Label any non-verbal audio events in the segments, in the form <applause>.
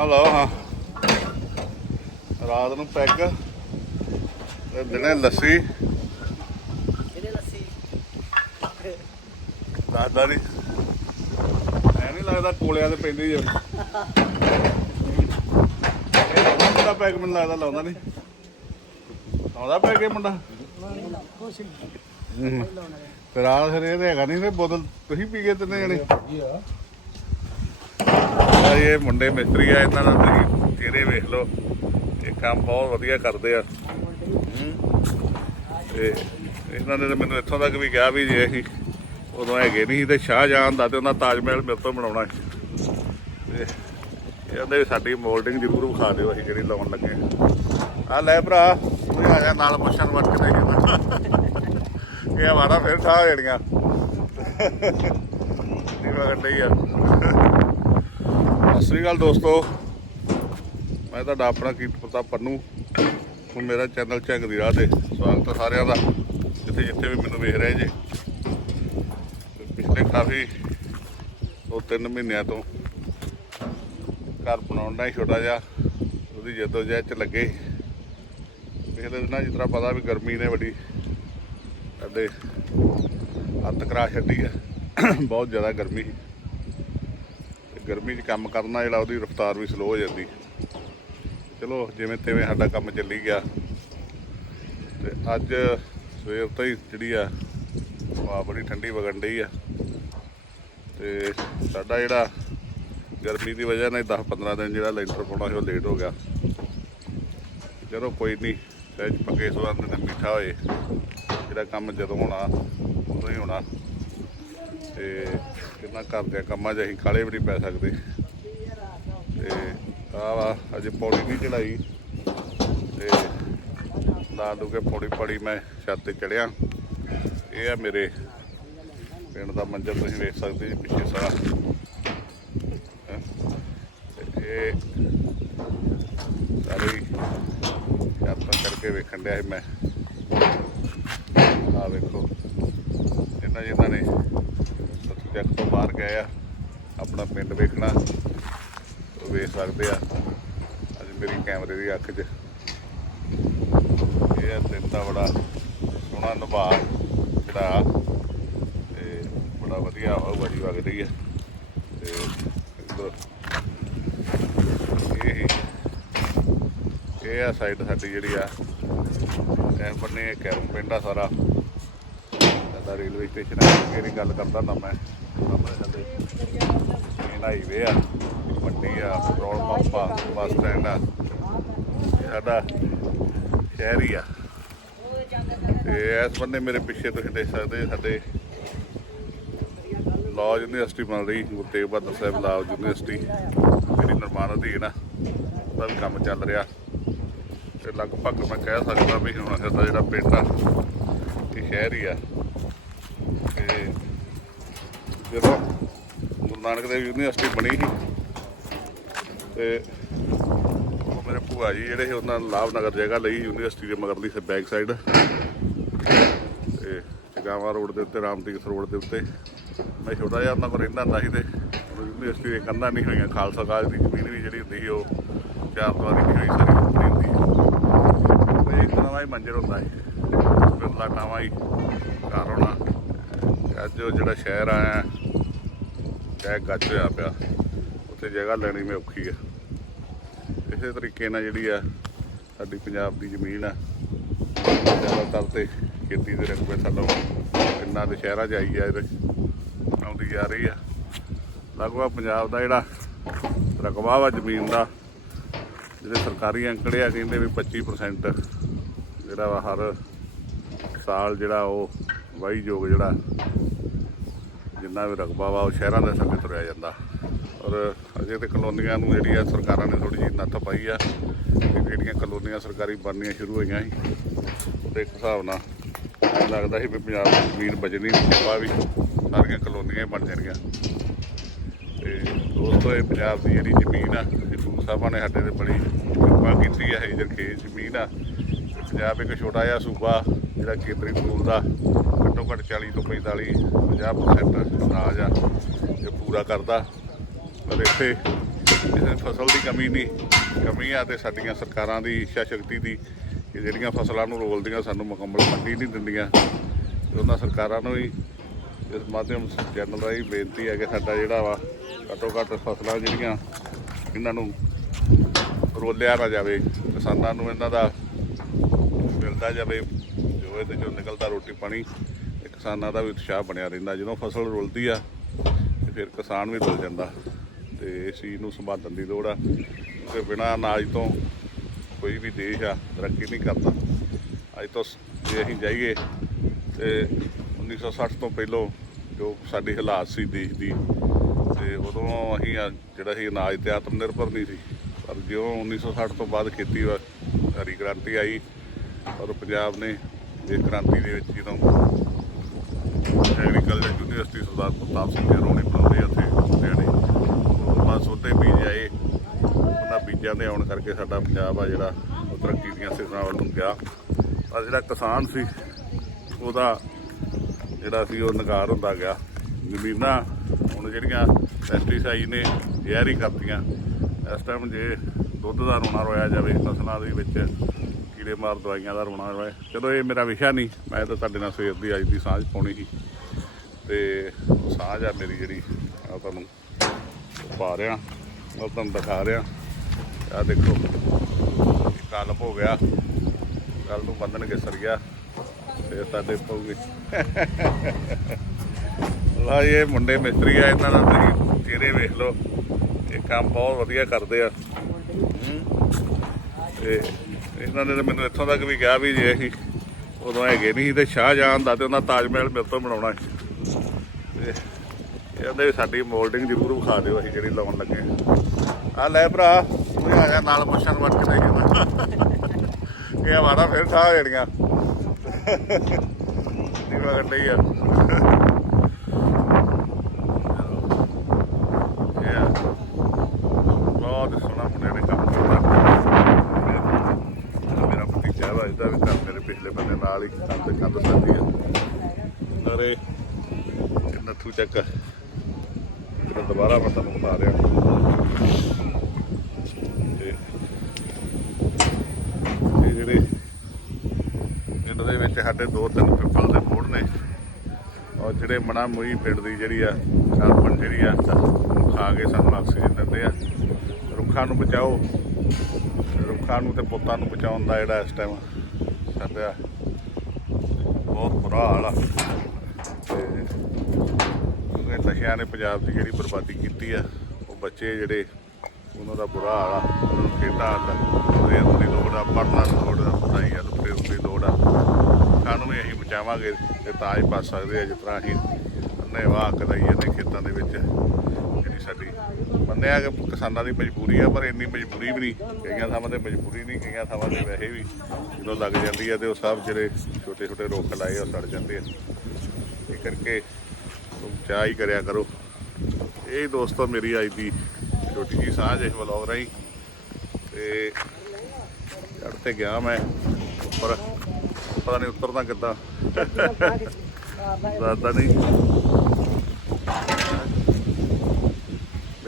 ਆ ਲਓ ਹਾਂ। ਰਾਤ ਨੂੰ ਪੈਗ ਤੇ ਦਿਨੇ ਲੱਸੀ। ਇਹਦੇ ਲੱਸੀ। ਦੱਸਦਾ ਨਹੀਂ ਐ ਨਹੀਂ ਲੱਗਦਾ ਕੋਲਿਆਂ ਤੇ ਪੈਂਦੀ ਜੇ ਇਹ ਮੁੰਡਾ ਪੈਗ ਮੈਨੂੰ ਲੱਗਦਾ ਲਾਉਂਦਾ ਨਹੀਂ ਆਉਂਦਾ ਪੈਗ ਇਹ ਮੁੰਡਾ? ਕੁਛ ਹੂੰ। ਤੇ ਰਾਤ ਫਿਰ ਇਹ ਤਾਂ ਹੈਗਾ ਨਹੀਂ ਤੇ ਬੋਤਲ ਤੁਸੀਂ ਪੀ ਗਏ ਤਿੰਨੇ ਜਣੇ? ਆ ਇਹ ਮੁੰਡੇ ਮਿਸਤਰੀ ਆ, ਇਹਨਾਂ ਦਾ ਤੁਸੀਂ ਚਿਹਰੇ ਵੇਖ ਲਓ। ਇਹ ਕੰਮ ਬਹੁਤ ਵਧੀਆ ਕਰਦੇ ਆ। ਹੂੰ। ਤੇ ਇਹਨਾਂ ਨੇ ਤਾਂ ਮੈਨੂੰ ਇੱਥੋਂ ਤੱਕ ਵੀ ਕਿਹਾ ਵੀ ਜੇ ਅਸੀਂ ਉਦੋਂ ਹੈਗੇ ਨਹੀਂ ਸੀ ਤੇ ਸ਼ਾਹਜਹਾਨ ਦਾ ਤੇ ਉਹਨਾਂ ਤਾਜ ਮਹਿਲ ਮੇਰੇ ਤੋਂ ਬਣਾਉਣਾ ਸੀ। ਤੇ ਇਹ ਸਾਡੀ ਮੋਲਡਿੰਗ ਜ਼ਰੂਰ ਵਿਖਾ ਦਿਓ, ਅਸੀਂ ਜਿਹੜੀ ਲਾਉਣ ਲੱਗੇ ਆ ਆ ਲੈ ਭਰਾ, ਤੂੰ ਆ ਜਾ ਨਾਲ ਮੱਛਾਂ ਨੂੰ ਕੇ ਲੈ ਜਾਂਦਾ ਇਹ ਹਮਾਰਾ ਫਿਰ ਠਾ ਹੋ ਜਾਣੀਆਂ ਨਹੀਂ ਵਗੜਈ ਆ। ਸਤਿ ਸ੍ਰੀ ਅਕਾਲ ਦੋਸਤੋ। ਮੈਂ ਤੁਹਾਡਾ ਆਪਣਾ ਕੀਰਤ ਪ੍ਰਤਾਪ ਪੰਨੂ। ਹੁਣ ਮੇਰਾ ਚੈਨਲ ਝੰਗ ਦੀ ਰਾਹ ਤੇ ਸਵਾਗਤ ਹੈ ਸਾਰਿਆਂ ਦਾ। ਜਿੱਥੇ ਜਿੱਥੇ ਵੀ ਮੈਨੂੰ ਵੇਖ ਰਹੇ ਜੇ। ਪਿਛਲੇ ਕਾਫੀ ਦੋ ਤਿੰਨ ਮਹੀਨਿਆਂ ਤੋਂ ਘਰ ਬਣਾਉਣ ਦਾ ਹੀ ਛੋਟਾ ਜਿਹਾ ਉਹਦੀ ਜਦੋਂ ਜਹਿਦ ਚ ਲੱਗੇ। ਪਿਛਲੇ ਦਿਨਾਂ ਜਿਸ ਤਰ੍ਹਾਂ ਪਤਾ ਵੀ ਗਰਮੀ ਨੇ ਵੱਡੀ ਸਾਡੇ ਹੱਥ ਕਰਾ ਛੱਡੀ ਹੈ ਬਹੁਤ ਜ਼ਿਆਦਾ ਗਰਮੀ ਸੀ। ਗਰਮੀ 'ਚ ਕੰਮ ਕਰਨਾ ਜਿਹੜਾ ਉਹਦੀ ਰਫ਼ਤਾਰ ਵੀ ਸਲੋ ਹੋ ਜਾਂਦੀ। ਚਲੋ, ਜਿਵੇਂ ਤਿਵੇਂ ਸਾਡਾ ਕੰਮ ਚੱਲੀ ਗਿਆ। ਤੇ ਅੱਜ ਸਵੇਰ ਤੋਂ ਹੀ ਜਿਹੜੀ ਆ ਹਵਾ ਬੜੀ ਠੰਡੀ ਵਗਣ ਡਈ ਆ। ਤੇ ਸਾਡਾ ਜਿਹੜਾ ਗਰਮੀ ਦੀ ਵਜ੍ਹਾ ਨਾਲ 10-15 ਦਿਨ ਜਿਹੜਾ ਲੈਂਟਰ ਪਾਉਣਾ ਸੀ, ਉਹ ਲੇਟ ਹੋ ਗਿਆ। ਚਲੋ, ਕੋਈ ਨਹੀਂ ਸਹਿਜ ਪੱਕੇ ਸਵਾਦ ਦੇ ਮਿੱਠਾ ਹੋਏ। ਜਿਹੜਾ ਕੰਮ ਜਦੋਂ ਹੋਣਾ, ਉਦੋਂ ਹੀ ਹੋਣਾ। ਤੇ ਕਿੰਨਾ ਘਰ ਕੰਮਾਂ 'ਚ ਅਸੀਂ ਕਾਲੇ ਵੀ ਨਹੀਂ ਪੈ ਸਕਦੇ। ਤੇ ਆ ਵਾ, ਅਜੇ ਪੌੜੀ ਨਹੀਂ ਚੜਾਈ। ਤੇ ਲਾ ਦੂ ਕੇ ਪੌੜੀ ਪੜੀ ਮੈਂ ਛੱਤ ਤੇ ਚੜਿਆ ਇਹ ਆ ਮੇਰੇ ਪਿੰਡ ਦਾ ਮੰਜ਼ਰ ਤੁਸੀਂ ਵੇਖ ਸਕਦੇ ਜੀ ਪਿੱਛੇ ਸਾਰਾ। ਹੈਂ। ਇਹ ਸਾਰੀ ਯਾਤਰਾ ਕਰਕੇ ਵੇਖਣ ਡਿਆ ਸੀ ਮੈਂ। ਆ ਵੇਖੋ ਇਹਨਾਂ ਜਿਨ੍ਹਾਂ ਨੇ ਸੱਚਕ ਤੋਂ ਬਾਹਰ ਗਏ ਆ। ਆਪਣਾ ਪਿੰਡ ਵੇਖਣਾ। ਵੇਖ ਸਕਦੇ ਆ। ਅੱਜ ਮੇਰੀ ਕੈਮਰੇ ਦੀ ਅੱਖ 'ਚ। ਇਹ ਆ ਦਿਨ ਦਾ ਬੜਾ ਸੋਹਣਾ ਨਿਭਾ ਜਿਹੜਾ ਤੇ ਬੜਾ ਵਧੀਆ ਹਵਾ ਵਜੀ ਰਹੀ ਆ। ਤੇ ਇੱਧਰ ਇਹ ਇਹ ਆ ਸਾਈਡ ਸਾਡੀ ਜਿਹੜੀ ਆ। ਇਹ ਬੰਨੇ ਕੈਰਮ ਪਿੰਡ ਆ ਸਾਰਾ। ਸਾਡਾ ਰੇਲਵੇ ਸਟੇਸ਼ਨ ਹੈ ਮੇਰੀ ਗੱਲ ਕਰਦਾ ਨਾ ਮੈਂ। ਮੇਨ ਹਾਈਵੇ ਆ ਮੰਡੀ ਆ, ਪੈਟਰੋਲ ਪੰਪ ਆ, ਬੱਸ ਸਟੈਂਡ ਆ। ਇਹ ਸਾਡਾ ਸ਼ਹਿਰ ਹੀ ਆ। ਤੇ ਇਸ ਬੰਨੇ ਮੇਰੇ ਪਿੱਛੇ ਤੁਸੀਂ ਦੇਖ ਸਕਦੇ ਸਾਡੇ ਲਾਅ ਯੂਨੀਵਰਸਿਟੀ ਬਣ ਰਹੀ, ਗੁਰੂ ਤੇਗ ਬਹਾਦਰ ਸਾਹਿਬ ਲਾਅ ਯੂਨੀਵਰਸਿਟੀ। ਜਿਹੜੀ ਨਿਰਮਾਣ ਅਧੀਨ ਆ, ਉਹਦਾ ਵੀ ਕੰਮ ਚੱਲ ਰਿਹਾ। ਤੇ ਲਗਭਗ ਮੈਂ ਕਹਿ ਸਕਦਾ ਵੀ ਹੁਣ ਸਾਡਾ ਜਿਹੜਾ ਪਿੰਡ ਆ, ਇਹ ਸ਼ਹਿਰ ਹੀ ਆ। ਤੇ ਜਦੋਂ ਗੁਰੂ ਨਾਨਕ ਦੇਵ ਯੂਨੀਵਰਸਿਟੀ ਬਣੀ ਸੀ। ਤੇ ਉਹ ਮੇਰੇ ਭੂਆ ਜੀ ਜਿਹੜੇ ਸੀ, ਉਹਨਾਂ ਲਾਭ ਨਗਰ ਜਗ੍ਹਾ ਲਈ ਯੂਨੀਵਰਸਿਟੀ ਦੇ ਮਗਰਲੀ ਸੇ, ਬੈਕ ਸਾਈਡ। ਤੇ ਚਗਾਵਾ ਰੋਡ ਦੇ ਉੱਤੇ ਰਾਮਦੀਪ ਰੋਡ ਦੇ ਉੱਤੇ। ਮੈਂ ਛੋਟਾ ਜਿਹਾ ਉਹਨਾਂ ਕੋਲ ਰਹਿੰਦਾ ਹੁੰਦਾ ਸੀ ਤੇ ਯੂਨੀਵਰਸਿਟੀ ਦੇ ਕੰਧਾਂ ਨਹੀਂ ਹੋਈਆਂ। ਖਾਲਸਾ ਕਾਲਜ ਦੀ ਜ਼ਮੀਨ ਵੀ ਜਿਹੜੀ ਹੁੰਦੀ ਸੀ, ਉਹ ਚਾਰ ਦੀਵਾਰੀ ਨਹੀਂ ਹੋਈ ਸਾਰੀ ਹੁੰਦੀ ਸੀ। ਤੇ ਇੱਕ ਤਰ੍ਹਾਂ ਦਾ ਹੀ ਮੰਜ਼ਰ ਹੁੰਦਾ ਹੈ ਬਿਰਲਾ ਟਾਵਾਂ ਹੀ ਘਰ ਹੋਣਾ। ਅੱਜ ਉਹ ਜਿਹੜਾ ਸ਼ਹਿਰ ਆਇਆ ਕਹਿ ਗੱਜ ਹੋਇਆ ਪਿਆ। ਉੱਥੇ ਜਗ੍ਹਾ ਲੈਣੀ ਮੈਂ ਔਖੀ ਆ। ਇਸੇ ਤਰੀਕੇ ਨਾਲ ਜਿਹੜੀ ਆ, ਸਾਡੀ ਪੰਜਾਬ ਦੀ ਜ਼ਮੀਨ ਆ, ਜ਼ਿਆਦਾਤਰ ਤੇ ਖੇਤੀ ਦੇ ਰਕਬੇ ਸਾਡਾ ਪਿੰਡਾਂ ਦੇ ਸ਼ਹਿਰਾਂ 'ਚ ਆਈ ਆ, ਇਹਦੇ ਆਉਂਦੀ ਜਾ ਰਹੀ ਆ। ਲਗਭਗ ਪੰਜਾਬ ਦਾ ਜਿਹੜਾ ਰਕਬਾ ਵਾ ਜ਼ਮੀਨ ਦਾ, ਜਿਹੜੇ ਸਰਕਾਰੀ ਅੰਕੜੇ ਆ, ਕਹਿੰਦੇ ਵੀ 25% ਜਿਹੜਾ ਵਾ ਹਰ ਸਾਲ ਜਿਹੜਾ ਉਹ ਵਾਹੀਯੋਗ ਜਿਹੜਾ ਜਿੰਨਾ ਵੀ ਰਕਬਾ ਵਾ, ਉਹ ਸ਼ਹਿਰਾਂ ਦੇ ਸਮੇਂ ਤੁਰਿਆ ਜਾਂਦਾ। ਔਰ ਅਜੇ ਤੇ ਕਲੋਨੀਆਂ ਨੂੰ ਜਿਹੜੀ ਆ, ਸਰਕਾਰਾਂ ਨੇ ਥੋੜੀ ਜਿਹੀ ਨੱਥ ਪਾਈ ਆ ਕਿ ਜਿਹੜੀਆਂ ਕਲੋਨੀਆਂ ਸਰਕਾਰੀ ਬਣਨੀਆਂ ਸ਼ੁਰੂ ਹੋਈਆਂ ਸੀ, ਉਹਦੇ ਇੱਕ ਹਿਸਾਬ ਨਾਲ ਐਂ ਲੱਗਦਾ ਸੀ ਵੀ ਪੰਜਾਬ ਦੀ ਜ਼ਮੀਨ ਬਚਣੀ ਪਾ ਵੀ ਸਾਰੀਆਂ ਕਲੋਨੀਆਂ ਹੀ ਬਣ ਜਾਣਗੀਆਂ। ਤੇ ਦੋਸਤੋ ਇਹ ਪੰਜਾਬ ਦੀ ਜਿਹੜੀ ਜ਼ਮੀਨ ਆ, ਇਹ ਸਾਹਿਬਾਂ ਨੇ ਸਾਡੇ ਤੇ ਬੜੀ ਕਿਰਪਾ ਕੀਤੀ ਹੈ ਇਹ ਜਿਹੜੀ ਜ਼ਮੀਨ ਆ ਪੰਜਾਬ ਇੱਕ ਛੋਟਾ ਜਿਹਾ ਸੂਬਾ, ਜਿਹੜਾ ਖੇਤਰੀ ਸਕੂਲ ਦਾ, ਘੱਟੋ ਘੱਟ 40 ਤੋਂ 45 50% ਅਨਾਜ ਆ, ਇਹ ਪੂਰਾ ਕਰਦਾ। ਪਰ ਇੱਥੇ ਕਿਸੇ ਫਸਲ ਦੀ ਕਮੀ ਨਹੀਂ, ਕਮੀ ਆ ਤੇ ਸਾਡੀਆਂ ਸਰਕਾਰਾਂ ਦੀ, ਇੱਛਾ ਸ਼ਕਤੀ ਦੀ, ਕਿ ਜਿਹੜੀਆਂ ਫਸਲਾਂ ਨੂੰ ਰੋਲਦੀਆਂ, ਸਾਨੂੰ ਮੁਕੰਮਲ ਮੰਡੀ ਨਹੀਂ ਦਿੰਦੀਆਂ। ਤੇ ਉਹਨਾਂ ਸਰਕਾਰਾਂ ਨੂੰ ਵੀ ਇਸ ਮਾਧਿਅਮ ਚੈਨਲ ਰਾਹੀਂ ਬੇਨਤੀ ਹੈ ਕਿ ਸਾਡਾ ਜਿਹੜਾ ਵਾ, ਘੱਟੋ ਘੱਟ ਫਸਲਾਂ ਜਿਹੜੀਆਂ, ਇਹਨਾਂ ਨੂੰ ਰੋਲਿਆ ਨਾ ਜਾਵੇ। ਕਿਸਾਨਾਂ ਨੂੰ ਇਹਨਾਂ ਦਾ ਦਿੱਤਾ ਜਾਵੇ, ਜੋ ਇਹਦੇ ਚੋਂ ਨਿਕਲਦਾ ਰੋਟੀ ਪਾਣੀ, ਤੇ ਕਿਸਾਨਾਂ ਦਾ ਵੀ ਉਤਸ਼ਾਹ ਬਣਿਆ ਰਹਿੰਦਾ। ਜਦੋਂ ਫਸਲ ਰੁਲਦੀ ਆ, ਤੇ ਫਿਰ ਕਿਸਾਨ ਵੀ ਰੁਲ ਜਾਂਦਾ। ਤੇ ਇਸ ਚੀਜ਼ ਨੂੰ ਸੰਭਾਲਣ ਦੀ ਲੋੜ ਆ। ਕਿ ਬਿਨਾਂ ਅਨਾਜ ਤੋਂ ਕੋਈ ਵੀ ਦੇਸ਼ ਆ, ਤਰੱਕੀ ਨਹੀਂ ਕਰਦਾ। ਅੱਜ ਤੋਂ ਜੇ ਅਸੀਂ ਜਾਈਏ, ਤੇ 1960 ਤੋਂ ਪਹਿਲਾਂ ਜੋ ਸਾਡੀ ਹਾਲਾਤ ਸੀ ਦੇਸ਼ ਦੀ, ਤੇ ਉਦੋਂ ਅਸੀਂ ਜਿਹੜਾ ਸੀ ਅਨਾਜ ਤੇ ਆਤਮ ਨਿਰਭਰ ਨਹੀਂ ਸੀ। ਪਰ ਜਿਉਂ 1960 ਤੋਂ ਬਾਅਦ ਖੇਤੀ ਹਰੀ ਕ੍ਰਾਂਤੀ ਆਈ। ਔਰ ਪੰਜਾਬ ਨੇ ਜੇ ਕ੍ਰਾਂਤੀ ਦੇ ਵਿੱਚ ਜਦੋਂ ਐਗਰੀਕਲਚਰ ਯੂਨੀਵਰਸਿਟੀ ਸਰਦਾਰ ਪ੍ਰਤਾਪ ਸਿੰਘ ਜੀ ਰੋਣੇ ਬਣਾਉਂਦੇ ਆ ਉੱਥੇ ਲੁਧਿਆਣੇ ਬਸ ਉੱਤੇ ਬੀਜ ਆਏ। ਉਹਨਾਂ ਬੀਜਾਂ ਦੇ ਆਉਣ ਕਰਕੇ ਸਾਡਾ ਪੰਜਾਬ ਆ ਜਿਹੜਾ, ਉਹ ਤਰੱਕੀ ਦੀਆਂ ਸਿਖਰਾਂ ਵੱਲ ਨੂੰ ਗਿਆ। ਪਰ ਜਿਹੜਾ ਕਿਸਾਨ ਸੀ, ਉਹਦਾ ਜਿਹੜਾ ਸੀ, ਉਹ ਨਗਾਰ ਹੁੰਦਾ ਗਿਆ। ਜ਼ਮੀਨਾਂ ਹੁਣ ਜਿਹੜੀਆਂ ਪੈਸਟੀਸਾਈਡ ਨੇ, ਜ਼ਹਿਰੀ ਕਰਤੀਆਂ। ਇਸ ਟਾਈਮ ਜੇ ਦੁੱਧ ਦਾ ਰੋਣਾ ਰੋਇਆ ਜਾਵੇ, ਫਸਲਾਂ ਦੇ ਵਿੱਚ ਕੀੜੇ ਮਾਰ ਦਵਾਈਆਂ ਦਾ ਰੋਣਾ ਰੋਇਆ। ਚਲੋ ਇਹ ਮੇਰਾ ਵਿਸ਼ਾ ਨਹੀਂ, ਮੈਂ ਤਾਂ ਤੁਹਾਡੇ ਨਾਲ ਸਵੇਰ ਦੀ ਅੱਜ ਦੀ ਸਾਂਝ ਪਾਉਣੀ ਸੀ। ਤੇ ਉਹ ਸਾਂਝ ਆ ਮੇਰੀ ਜਿਹੜੀ ਆ ਤੁਹਾਨੂੰ ਪਾ ਰਿਹਾ ਉਹ ਤੁਹਾਨੂੰ ਦਿਖਾ ਰਿਹਾ। ਆ ਦੇਖੋ ਇਹ ਹੋ ਗਿਆ। ਕੱਲ ਨੂੰ ਬੰਧਨ ਕੇ ਸਰ ਗਿਆ। ਤੇ ਸਾਡੇ ਪਊਗੀ। ਲਾ ਇਹ ਮੁੰਡੇ ਮਿਸਤਰੀ ਆ, ਇਹਨਾਂ ਦਾ ਤੁਸੀਂ ਚਿਹਰੇ ਵੇਖ ਲਓ। ਇਹ ਕੰਮ ਬਹੁਤ ਵਧੀਆ ਕਰਦੇ ਆ। ਹੂੰ। ਤੇ ਇਹਨਾਂ ਨੇ ਤਾਂ ਮੈਨੂੰ ਇੱਥੋਂ ਤੱਕ ਵੀ ਕਿਹਾ ਵੀ ਜੇ ਅਸੀਂ ਉਦੋਂ ਹੈਗੇ ਨਹੀਂ ਸੀ ਤੇ ਸ਼ਾਹਜਹਾਨ ਦਾ ਤੇ ਉਹਨਾਂ ਤਾਜ ਮਹਿਲ ਮੇਰੇ ਤੋਂ ਬਣਾਉਣਾ ਸੀ। ਤੇ ਇਹ ਕਹਿੰਦੇ ਵੀ ਸਾਡੀ ਮੋਲਡਿੰਗ ਜ਼ਰੂਰ ਵਿਖਾ ਦਿਓ, ਅਸੀਂ ਜਿਹੜੀ ਲਾਉਣ ਲੱਗੇ ਆ ਲੈ ਭਰਾ ਉਹ ਆ ਜਾ ਨਾਲ ਮੱਛਰ ਵੱਟ ਕੇ ਲੈ ਜਾਂਦਾ ਇਹ ਹਮਾਰਾ ਫਿਰ ਠਾ ਜਿਹੜੀਆਂ ਦੀ ਵਗੜ ਲਈ ਆ ਇਹ ਬਹੁਤ ਸੋਹਣਾ ਮੁੰਡੇ ਨੇ ਕੰਮ ਕੀਤਾ ਮੇਰਾ ਭਤੀਜਾ ਵਾ ਇਹਦਾ ਵੀ ਕੰਮ ਮੇਰੇ ਪਿਛਲੇ ਬੰਦੇ ਨਾਲ ਹੀ ਕੰਮ ਤੇ ਕੰਧ ਸਾਡੀ ਆ। ਅਰੇ ਇਹ ਨੱਥੂ ਚੱਕ। ਜਿਹੜਾ ਦੁਬਾਰਾ ਮੈਂ ਤੁਹਾਨੂੰ ਬਤਾ ਰਿਹਾ। ਇਹ ਜਿਹੜੇ ਪਿੰਡ ਦੇ ਵਿੱਚ ਸਾਡੇ ਦੋ ਤਿੰਨ ਪਿੱਪਲ ਦੇ ਬੋੜ ਨੇ, ਔਰ ਜਿਹੜੇ ਮਣਾ ਮੋਈ ਪਿੰਡ ਦੀ ਜਿਹੜੀ ਆ, ਕਾਰਬਨ ਜਿਹੜੀ ਆ ਖਾ ਕੇ ਸਾਨੂੰ ਆਕਸੀਜਨ ਦਿੰਦੇ ਆ। ਰੁੱਖਾਂ ਨੂੰ ਬਚਾਓ। ਰੁੱਖਾਂ ਨੂੰ ਤੇ ਪੁੱਤਾਂ ਨੂੰ ਬਚਾਉਣ ਦਾ ਜਿਹੜਾ ਇਸ ਟਾਈਮ ਸਾਡਾ ਬਹੁਤ ਬੁਰਾ ਹਾਲ ਆ। ਤੇ ਨਸ਼ਿਆਂ ਨੇ ਪੰਜਾਬ ਦੀ ਜਿਹੜੀ ਬਰਬਾਦੀ ਕੀਤੀ ਆ, ਉਹ ਬੱਚੇ ਜਿਹੜੇ, ਉਹਨਾਂ ਦਾ ਬੁਰਾ ਹਾਲ ਆ। ਉਹਨਾਂ ਨੂੰ ਖੇਡਾਂ ਦਾ ਰੇਤ ਦੀ ਲੋੜ ਆ, ਪੜ੍ਹਨਾ ਦੀ ਲੋੜ ਆ ਪੜਾਈ ਆ ਤੇ ਦੀ ਲੋੜ ਆ। ਸਾਨੂੰ ਵੀ ਅਸੀਂ ਬਚਾਵਾਂਗੇ ਤੇ ਤਾਂ ਹੀ ਬਚ ਸਕਦੇ ਆ, ਜਿਸ ਤਰ੍ਹਾਂ ਅਸੀਂ ਅੰਨੇ ਵਾਹ ਕਰਾਈਏ ਨੇ ਖੇਤਾਂ ਦੇ ਵਿੱਚ, ਜਿਹੜੀ ਸਾਡੀ ਮੰਨਿਆ ਕਿ ਕਿਸਾਨਾਂ ਦੀ ਮਜਬੂਰੀ ਆ ਪਰ ਇੰਨੀ ਮਜਬੂਰੀ ਵੀ ਨਹੀਂ। ਕਈਆਂ ਥਾਵਾਂ ਤੇ ਮਜਬੂਰੀ ਨਹੀਂ ਕਈਆਂ ਥਾਵਾਂ ਤੇ ਵੈਸੇ ਵੀ ਜਦੋਂ ਲੱਗ ਜਾਂਦੀ ਆ ਤੇ ਉਹ ਸਭ ਜਿਹੜੇ ਛੋਟੇ ਛੋਟੇ ਰੁੱਖ ਲਾਏ ਉਹ ਸੜ ਜਾਂਦੇ ਆ। ਇਹ ਕਰਕੇ ਚਾਹ ਹੀ ਕਰਿਆ ਕਰੋ। ਇਹ ਦੋਸਤੋ ਮੇਰੀ ਅੱਜ ਦੀ ਛੋਟੀ ਜੀ ਸਾਂਝ ਇਸ ਵਲੌਗ ਰਾਹੀਂ। ਤੇ ਚੜ੍ਹ ਤੇ ਗਿਆ ਮੈਂ ਉੱਪਰ। ਪਤਾ ਨਹੀਂ ਉਤਰਦਾ ਕਿੱਦਾਂ। <laughs> ਦਾਦਾ ਨਹੀਂ।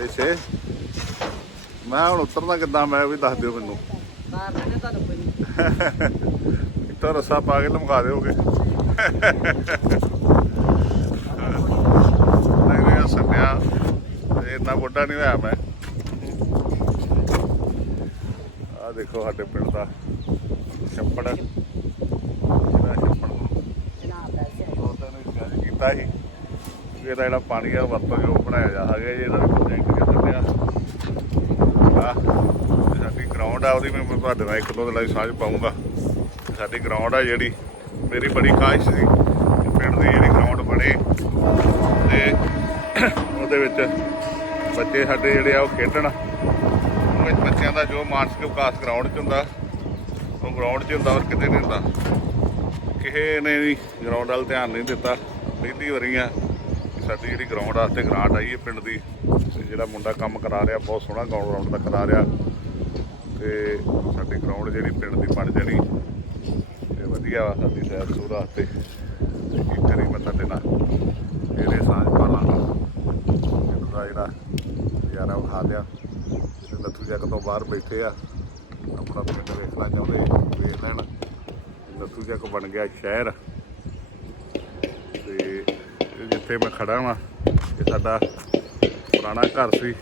ਵੈਸੇ ਮੈਂ ਹੁਣ ਉਤਰਦਾ ਕਿੱਦਾਂ ਮੈਂ ਵੀ ਦੱਸ ਦਿਓ ਮੈਨੂੰ। ਮਾਰ ਲੈਣੇ ਤੁਹਾਨੂੰ ਕੋਈ? ਇੱਥੋਂ ਰੱਸਾ ਪਾ ਕੇ ਲਮਕਾ ਦਿਓਗੇ। ਨਹੀਂ ਨਹੀਂ ਸੰਨਿਆ ਇੰਨਾ ਵੱਡਾ ਨਹੀਂ ਹੋਇਆ ਮੈਂ। ਆ ਦੇਖੋ ਸਾਡੇ ਪਿੰਡ ਦਾ ਛੱਪੜ। ਜਿਹੜਾ ਛੱਪੜ ਨੂੰ ਦਾ ਤਿੰਨ 'ਚ ਕੀਤਾ ਸੀ। ਵੀ ਇਹਦਾ ਜਿਹੜਾ ਪਾਣੀ ਆ ਉਹ ਵਰਤੋਂਯੋਗ ਬਣਾਇਆ ਜਾ ਸਕੇ ਜੇ ਇਹਦਾ ਵੀ ਟੈਂਕ ਜਿਹਾ ਕੱਢਿਆ ਆ ਤੇ ਸਾਡੀ ਗਰਾਊਂਡ ਆ, ਉਹਦੀ ਮੈਂ ਤੁਹਾਡੇ ਨਾਲ ਇੱਕ ਦੋ ਦਿਨਾਂ ਦੀ ਸਾਂਝ ਪਾਉਂਗਾ ਸਾਡੀ ਗਰਾਊਂਡ ਆ ਜਿਹੜੀ, ਮੇਰੀ ਬੜੀ ਖਾਹਿਸ਼ ਸੀ ਪਿੰਡ ਦੀ ਜਿਹੜੀ ਗਰਾਊਂਡ ਬਣੇ। ਤੇ ਉਹਦੇ ਵਿੱਚ ਬੱਚੇ ਸਾਡੇ ਜਿਹੜੇ ਆ, ਉਹ ਖੇਡਣ। ਉਹ ਵਿੱਚ ਬੱਚਿਆਂ ਦਾ ਜੋ ਮਾਨਸਿਕ ਵਿਕਾਸ ਗਰਾਊਂਡ 'ਚ ਹੁੰਦਾ, ਉਹ ਗਰਾਊਂਡ 'ਚ ਹੁੰਦਾ ਔਰ ਕਿਤੇ ਨਹੀਂ ਹੁੰਦਾ। ਕਿਸੇ ਨੇ ਵੀ ਗਰਾਊਂਡ ਵੱਲ ਧਿਆਨ ਨਹੀਂ ਦਿੱਤਾ, ਪਹਿਲੀ ਵਾਰੀ ਆ। ਸਾਡੀ ਜਿਹੜੀ ਗਰਾਊਂਡ ਵਾਸਤੇ ਗ੍ਰਾਂਟ ਆਈ ਹੈ ਪਿੰਡ ਦੀ। ਤੇ ਜਿਹੜਾ ਮੁੰਡਾ ਕੰਮ ਕਰਾ ਰਿਹਾ, ਬਹੁਤ ਸੋਹਣਾ ਗਰਾਊਂਡ ਦਾ ਕਰਾ ਰਿਹਾ। ਤੇ ਸਾਡੀ ਗਰਾਊਂਡ ਜਿਹੜੀ ਪਿੰਡ ਦੀ ਬਣ ਜਾਣੀ। ਤੇ ਵਧੀਆ ਵਾ ਸਾਡੀ ਸੈਰ ਸੂਰ ਵਾਸਤੇ। ਤੇ ਕੀ ਕਰੀ ਮੈਂ ਤੁਹਾਡੇ ਨਾਲ ਇਹਦੇ ਸਾਂਝ ਪਾਲਾਂ ਪਿੰਡ ਦਾ ਜਿਹੜਾ ਨਜ਼ਾਰਾ ਉਠਾ ਲਿਆ ਨੱਥੂ ਜੱਗ ਤੋਂ ਬਾਹਰ ਬੈਠੇ ਆ। ਆਪਣਾ ਪਿੰਡ ਵੇਖਣਾ ਚਾਹੁੰਦੇ, ਵੇਖ ਲੈਣ। ਲੱਥੂ ਜੱਗ ਬਣ ਗਿਆ ਸ਼ਹਿਰ। ਤੇ ਇਹ ਜਿੱਥੇ ਮੈਂ ਖੜਾ ਵਾਂ, ਇਹ ਸਾਡਾ ਪੁਰਾਣਾ ਘਰ ਸੀ।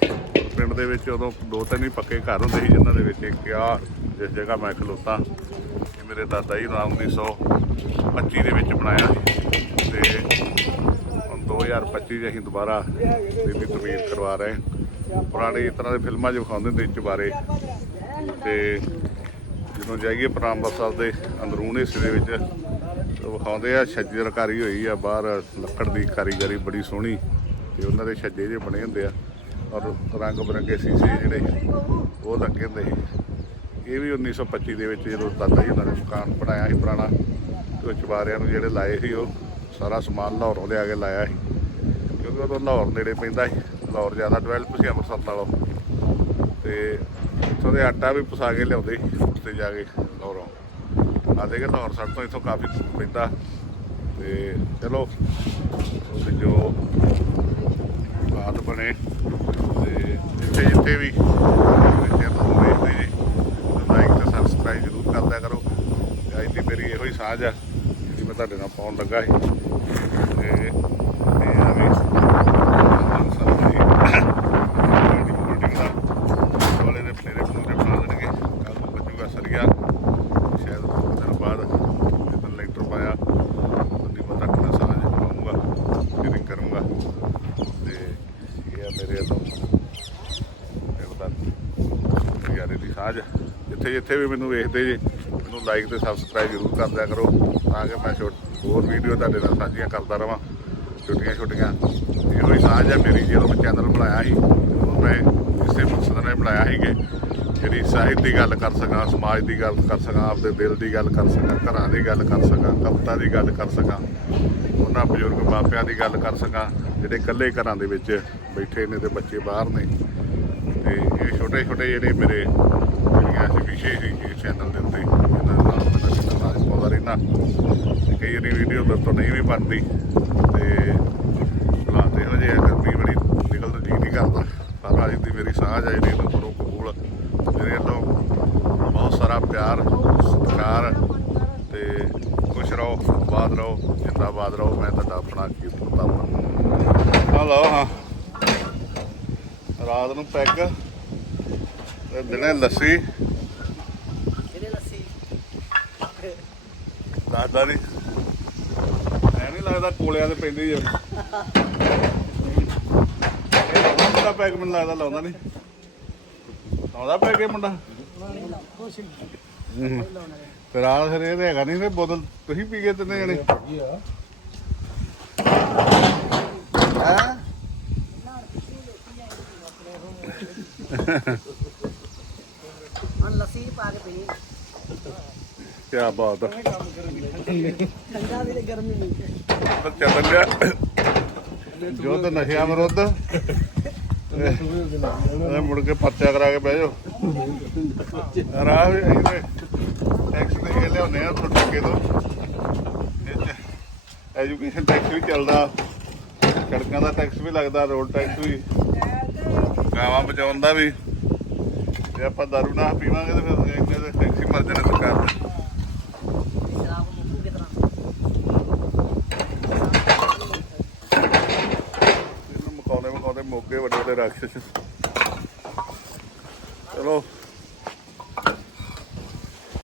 ਪਿੰਡ ਦੇ ਵਿੱਚ ਉਦੋਂ ਦੋ ਤਿੰਨ ਹੀ ਪੱਕੇ ਘਰ ਹੁੰਦੇ ਸੀ, ਜਿਨ੍ਹਾਂ ਦੇ ਵਿੱਚ ਇੱਕ ਆ, ਜਿਸ ਜਗ੍ਹਾ ਮੈਂ ਖਲੋਤਾ। ਇਹ ਮੇਰੇ ਦਾਦਾ ਜੀ ਨਾਮ 1925 ਦੇ ਵਿੱਚ ਬਣਾਇਆ ਸੀ। ਤੇ ਹੁਣ 2025 'ਚ ਅਸੀਂ ਦੁਬਾਰਾ ਇਹਦੀ ਤਬੀਰ ਕਰਵਾ ਰਹੇ ਹਾਂ। ਪੁਰਾਣੀ ਇਸ ਤਰ੍ਹਾਂ ਦੇ ਫਿਲਮਾਂ 'ਚ ਵਿਖਾਉਂਦੇ ਹੁੰਦੇ ਸੀ ਚੁਬਾਰੇ ਤੇ ਜਦੋਂ ਜਾਈਏ ਪ੍ਰਾਮਬਰ ਸਾਹਿਬ ਦੇ ਅੰਦਰੂਨ ਹਿੱਸੇ ਦੇ ਵਿੱਚ ਵਿਖਾਉਂਦੇ ਆ ਛੱਜਰਕਾਰੀ ਹੋਈ ਆ, ਬਾਹਰ ਲੱਕੜ ਦੀ ਕਾਰੀਗਰੀ ਬੜੀ ਸੋਹਣੀ, ਤੇ ਉਹਨਾਂ ਦੇ ਛੱਜੇ ਜਿਹੇ ਬਣੇ ਹੁੰਦੇ ਆ, ਔਰ ਰੰਗ ਬਰੰਗੇ ਸੀਸੇ ਜਿਹੜੇ, ਉਹ ਲੱਗੇ ਹੁੰਦੇ ਸੀ। ਇਹ ਵੀ 1925 ਦੇ ਵਿੱਚ ਜਦੋਂ ਦਾਦਾ ਜੀ ਉਹਨਾਂ ਨੇ ਮਕਾਨ ਬਣਾਇਆ ਸੀ ਪੁਰਾਣਾ, ਤੇ ਉਹ ਚੁਬਾਰਿਆਂ ਨੂੰ ਜਿਹੜੇ ਲਾਏ ਸੀ, ਉਹ ਸਾਰਾ ਸਮਾਨ ਲਾਹੌਰੋਂ ਲਿਆ ਕੇ ਲਾਇਆ ਸੀ, ਕਿਉਂਕਿ ਉਦੋਂ ਲਾਹੌਰ ਨੇੜੇ ਪੈਂਦਾ ਸੀ, ਲਾਹੌਰ ਜ਼ਿਆਦਾ ਡਿਵੈਲਪ ਸੀ ਅੰਮ੍ਰਿਤਸਰ ਨਾਲੋਂ। ਤੇ ਇੱਥੋਂ ਦੇ ਆਟਾ ਵੀ ਪਸਾ ਕੇ ਲਿਆਉਂਦੇ ਸੀ ਉੱਤੇ ਜਾ ਕੇ ਲਾਹੌਰੋਂ। ਆਦੇ ਕਿ ਲਾਹੌਰ ਸਾਡੇ ਤੋਂ ਇੱਥੋਂ ਕਾਫੀ ਪੈਂਦਾ। ਤੇ ਚਲੋ, ਤੇ ਜੋ ਬਾਤ ਬਣੇ, ਤੇ ਜਿੱਥੇ ਜਿੱਥੇ ਵੀ ਚੈਨਲ ਨੂੰ ਵੇਖਦੇ ਜੀ ਲਾਈਕ ਤੇ ਸਬਸਕ੍ਰਾਈਬ ਜ਼ਰੂਰ ਕਰਦਿਆ ਕਰੋ। ਤੇ ਅੱਜ ਦੀ ਮੇਰੀ ਇਹੋ ਹੀ ਸਾਂਝ ਆ, ਜਿਹੜੀ ਮੈਂ ਤੁਹਾਡੇ ਨਾਲ ਪਾਉਣ ਲੱਗਾ ਸੀ ਤੇ ਇਹ ਆ ਵੀ ਰਿਕਾਰਡਿੰਗ ਦਾ ਵਾਲੇ ਦੇ ਪਲੇਰੇ ਪਲੂਰੇ ਬਣਾ ਦੇਣਗੇ ਕੱਲ ਨੂੰ ਬੱਜੂਗਾ ਸਰੀਆ ਸ਼ਾਇਦ ਦੋ ਦਿਨ ਬਾਅਦ ਜਦੋਂ ਲੈਕਟਰ ਪਾਇਆ ਉਹਦੀ ਪਤਾ ਕਿੰਨਾ ਸਾਂਝ ਪਾਉਂਗਾ ਫਿਰ ਕਰੂੰਗਾ ਤੇ ਇਹ ਆ ਮੇਰੇ ਤੋਂ ਇਹਦਾ ਯਾਰੇ ਦੀ ਸਾਂਝ ਜਿੱਥੇ ਵੀ ਮੈਨੂੰ ਵੇਖਦੇ ਜੇ, ਮੈਨੂੰ ਲਾਈਕ ਤੇ ਸਬਸਕ੍ਰਾਈਬ ਜ਼ਰੂਰ ਕਰ ਦਿਆ ਕਰੋ, ਤਾਂ ਕਿ ਮੈਂ ਛੋਟ, ਹੋਰ ਵੀਡੀਓ ਤੁਹਾਡੇ ਨਾਲ ਸਾਂਝੀਆਂ ਕਰਦਾ ਰਵਾਂ, ਛੋਟੀਆਂ ਛੋਟੀਆਂ। ਇਹੋ ਹੀ ਸਾਂਝ ਹੈ ਮੇਰੀ, ਜਦੋਂ ਮੈਂ ਚੈਨਲ ਬਣਾਇਆ ਸੀ, ਉਦੋਂ ਮੈਂ ਇਸੇ ਮਕਸਦ ਨਾਲ ਬਣਾਇਆ ਸੀ ਕਿ ਜਿਹੜੀ ਸਾਹਿਤ ਦੀ ਗੱਲ ਕਰ ਸਕਾਂ, ਸਮਾਜ ਦੀ ਗੱਲ ਕਰ ਸਕਾਂ, ਆਪਦੇ ਦਿਲ ਦੀ ਗੱਲ ਕਰ ਸਕਾਂ, ਘਰਾਂ ਦੀ ਗੱਲ ਕਰ ਸਕਾਂ, ਕਵਿਤਾ ਦੀ ਗੱਲ ਕਰ ਸਕਾਂ, ਉਹਨਾਂ ਬਜ਼ੁਰਗ ਮਾਪਿਆਂ ਦੀ ਗੱਲ ਕਰ ਸਕਾਂ, ਜਿਹੜੇ ਇਕੱਲੇ ਘਰਾਂ ਦੇ ਵਿੱਚ ਬੈਠੇ ਨੇ ਤੇ ਬੱਚੇ ਬਾਹਰ ਨੇ। ਤੇ ਇਹ ਛੋਟੇ ਛੋਟੇ ਜਿਹੜੇ ਮੇਰੇ ਜਿਹੜੀਆਂ ਸੀ ਵਿਸ਼ੇ ਸੀ ਚੈਨਲ ਦੇ ਉੱਤੇ। ਇਹਨਾਂ ਦੇ ਨਾਲ ਮੈਂ ਕਿਸੇ ਨਾਲ ਪਾਉਂਦਾ ਰਹਿਣਾ ਕਈ ਵਾਰੀ ਵੀਡੀਓ ਮੇਰੇ ਤੋਂ ਨਹੀਂ ਵੀ ਬਣਦੀ। ਤੇ ਬੁਲਾਉਂਦੇ ਹੋ ਜੇ ਗਰਮੀ ਬੜੀ ਨਿਕਲਦਾ ਜੀ ਨਹੀਂ ਕਰਦਾ। ਪਰ ਅੱਜ ਦੀ ਮੇਰੀ ਸਾਂਝ ਹੈ ਜਿਹੜੀ ਇਹਨੂੰ ਕਰੋ ਕਬੂਲ। ਮੇਰੇ ਵੱਲੋਂ ਬਹੁਤ ਸਾਰਾ ਪਿਆਰ, ਸਤਿਕਾਰ ਤੇ ਖੁਸ਼ ਰਹੋ, ਬਾਦ ਰਹੋ, ਜਿੰਦਾਬਾਦ ਰਹੋ। ਮੈਂ ਤੁਹਾਡਾ ਆਪਣਾ ਕੀਰਤਨ ਤਾਪਨ ਹਲੋ ਹਾਂ। ਰਾਤ ਨੂੰ ਪੈਗ। ਦਿਨੇ ਲੱਸੀ। ਜਿਹੜੇ ਲੱਸੀ? ਦਾਦਾ ਦੀ ਐ ਨਹੀਂ ਲੱਗਦਾ ਕੋਲਿਆਂ ਤੇ ਪੈਂਦੀ ਜੇ ਮੁੰਡਾ ਪੈਗ ਮੈਨੂੰ ਲੱਗਦਾ ਲਾਉਂਦਾ ਨਹੀਂ ਲਾਉਂਦਾ ਪੈਗ ਇਹ ਮੁੰਡਾ। ਤੇ ਰਾਤ ਫਿਰ ਇਹ ਹੈਗਾ ਨਹੀਂ ਤੇ ਬੋਤਲ ਤੁਸੀਂ ਪੀ ਗਏ ਤਿੰਨੇ ਜਣੇ। ਹੈ <laughs> ਹੁਣ ਲੱਸੀ ਪਾ ਕੇ ਪੀਣੀ ਕੀ ਬਾਤ ਹੈ ਠੰਡਾ ਵੀ ਤੇ ਗਰਮੀ ਨਹੀਂ ਚੱਲਣ ਗਿਆ ਜੋਧ ਨਸ਼ਿਆਂ ਵਿਰੁੱਧ। ਇਹ ਮੁੜ ਕੇ ਪਰਚਾ ਕਰਾ ਕੇ ਬਹਿ ਜਾਓ। ਰਾਹ ਵੀ ਅਸੀਂ ਟੈਕਸ ਦੇ ਕੇ ਲਿਆਉਂਦੇ ਆ ਤੁਹਾਡੇ ਅੱਗੇ ਤੋਂ। ਐਜੂਕੇਸ਼ਨ ਟੈਕਸ ਵੀ ਚੱਲਦਾ। ਸੜਕਾਂ ਦਾ ਟੈਕਸ ਵੀ ਲੱਗਦਾ ਰੋਡ ਟੈਕਸ ਵੀ। ਗਾਵਾਂ ਬਚਾਉਣ ਦਾ ਵੀ। ਜੇ ਆਪਾਂ ਦਾਰੂ ਨਾ ਪੀਵਾਂਗੇ ਤੇ ਫਿਰ ਇੰਨੇ ਦੇ ਟੈਕਸ ਹੀ ਮਰ ਜਾਣੇ ਸਰਕਾਰ ਦੇ। ਇਹਨੂੰ ਰਾਖਸ਼। ਚਲੋ।